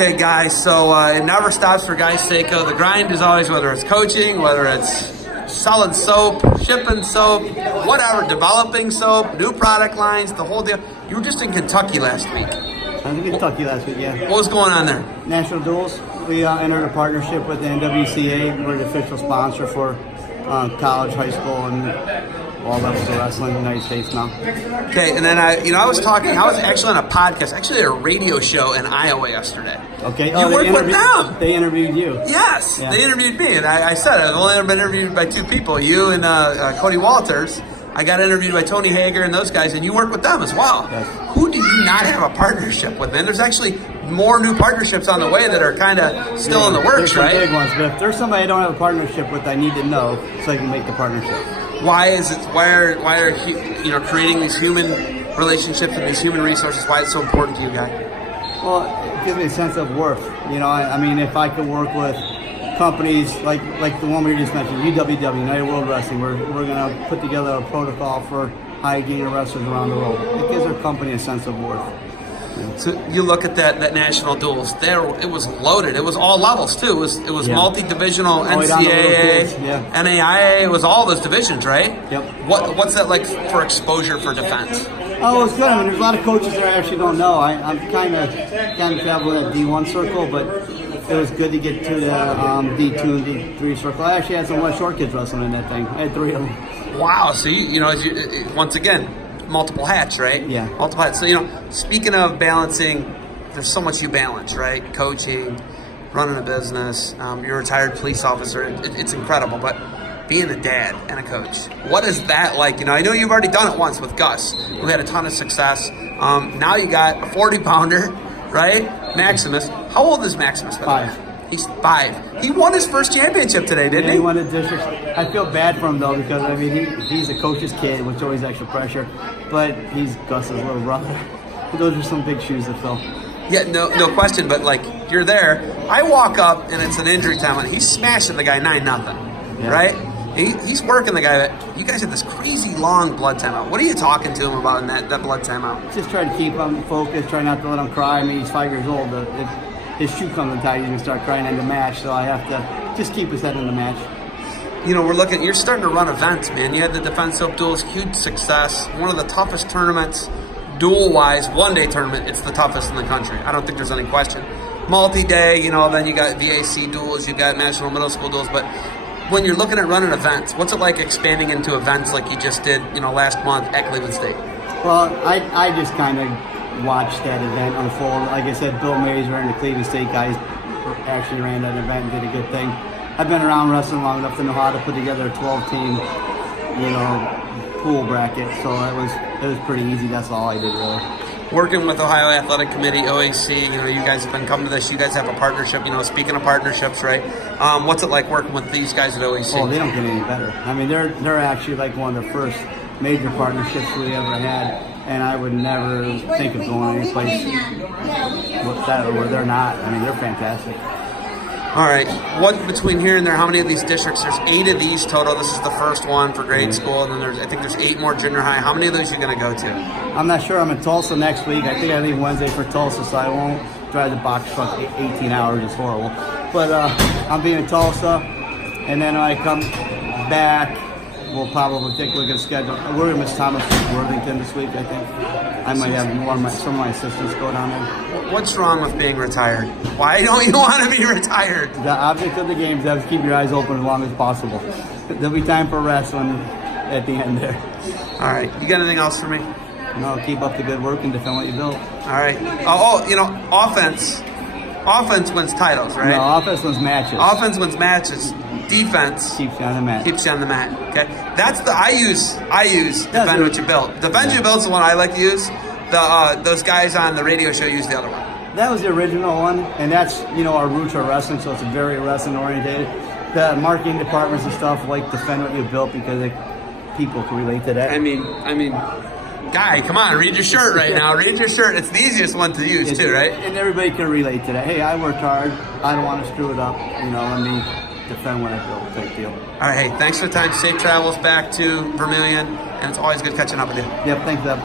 Okay, guys, so it never stops for guys Sako. The grind is always, whether it's coaching, whether it's selling soap, shipping soap, whatever, developing soap, new product lines, the whole deal. You were just in Kentucky last week. I was in Kentucky last week, yeah. What was going on there? National Duels. We entered a partnership with the NWCA. We're the official sponsor for college, high school, and all levels of wrestling in the United States now. Okay, and then I was actually on a podcast, actually a radio show in Iowa yesterday. Okay. You worked with them. They interviewed you. Yes, yeah. They interviewed me, and I said I've only been interviewed by two people, you and Cody Walters. I got interviewed by Tony Hager and those guys, and you work with them as well. Yes. Who do you not have a partnership with, man? There's actually more new partnerships on the way that are kind of still in the works, there's right? Big ones, but if there's somebody I don't have a partnership with, I need to know so I can make the partnership. Why are creating these human relationships and these human resources? Why it's so important to you guys? Well, it gives me a sense of worth. I mean, if I could work with companies like the one we just mentioned, UWW, United World Wrestling, we're going to put together a protocol for high-gainer wrestlers around the world. It gives our company a sense of worth. So you look at that national duels. It was loaded. It was all levels too. It was multi-divisional, NCAA, NAIA. It was all those divisions, right? Yep. What's that like for exposure for defense? Oh, it's good. I mean, there's a lot of coaches that I actually don't know. I'm kind of traveling that D1 circle, but it was good to get to the D2 and D3 circle. I actually had some West Shore kids wrestling in that thing. I had 3 of them. Wow. So once again, multiple hats, right? Yeah. Multiple hats. So, speaking of balancing, there's so much you balance, right? Coaching, running a business, you're a retired police officer. It's incredible. But being a dad and a coach, what is that like? I know you've already done it once with Gus, who had a ton of success. Now you got a 40-pounder, right? Maximus. How old is Maximus? 5. He's 5. He won his first championship today, didn't he? He won the district. I feel bad for him though, because I mean he's a coach's kid, which always extra pressure. But he's Gus's little brother. Those are some big shoes to fill. Yeah, no question. But like, you're there. I walk up and it's an injury time, and he's smashing the guy 9-0, right? He's working the guy. You guys have this crazy long blood timeout. What are you talking to him about in that blood timeout? Just try to keep him focused. Try not to let him cry. I mean, he's 5 years old. His shoe comes untied, he's going to start crying in the match, so I have to just keep his head in the match. You're starting to run events, man. You had the Defense Soap Duels, huge success, one of the toughest tournaments, duel-wise, one-day tournament, it's the toughest in the country. I don't think there's any question. Multi-day, then you got VAC duels, you got National Middle School duels, but when you're looking at running events, what's it like expanding into events like you just did, last month at Cleveland State? Well, I just kind of watched that event unfold. Like I said, Bill Mays ran the Cleveland State guys, actually ran that event and did a good thing. I've been around wrestling long enough to know how to put together a 12-team, pool bracket. So it was pretty easy. That's all I did really. Working with Ohio Athletic Committee, OAC, you guys have been coming to this. You guys have a partnership. Speaking of partnerships, right? What's it like working with these guys at OAC? Oh, they don't get any better. I mean, they're actually like one of the first major partnerships we ever had. And I would never think of going any place with that or where they're not. I mean, they're fantastic. All right. What between here and there? How many of these districts? There's 8 of these total. This is the first one for grade school, and then I think there's 8 more junior high. How many of those are you going to go to? I'm not sure. I'm in Tulsa next week. I think I leave Wednesday for Tulsa, so I won't drive the box truck 18 hours. It's horrible. But I'll be in Tulsa, and then when I come back, we'll probably take a look at the schedule. We're going to miss Thomas Worthington this week, I think. I might have some of my assistants go down there. What's wrong with being retired? Why don't you want to be retired? The object of the game is to keep your eyes open as long as possible. There'll be time for rest at the end there. All right. You got anything else for me? No, keep up the good work and defend what you built. All right. Offense. Offense wins titles, right? No, offense wins matches. Offense wins matches. Defense keeps you on the mat. Okay, that's the I use defend what you built. Defend what you built's the one I like to use. Those guys on the radio show use the other one. That was the original one, and that's our roots are wrestling, so it's very wrestling oriented. The marketing departments and stuff like defend what you built because people can relate to that. I mean, guy, come on, read your shirt right now. Read your shirt. It's the easiest one to use too, right? And everybody can relate to that. Hey, I worked hard. I don't want to screw it up. Let me defend what I built. Big deal. All right, hey, thanks for the time. Safe travels back to Vermillion, and it's always good catching up with you. Yep, thanks, Deb.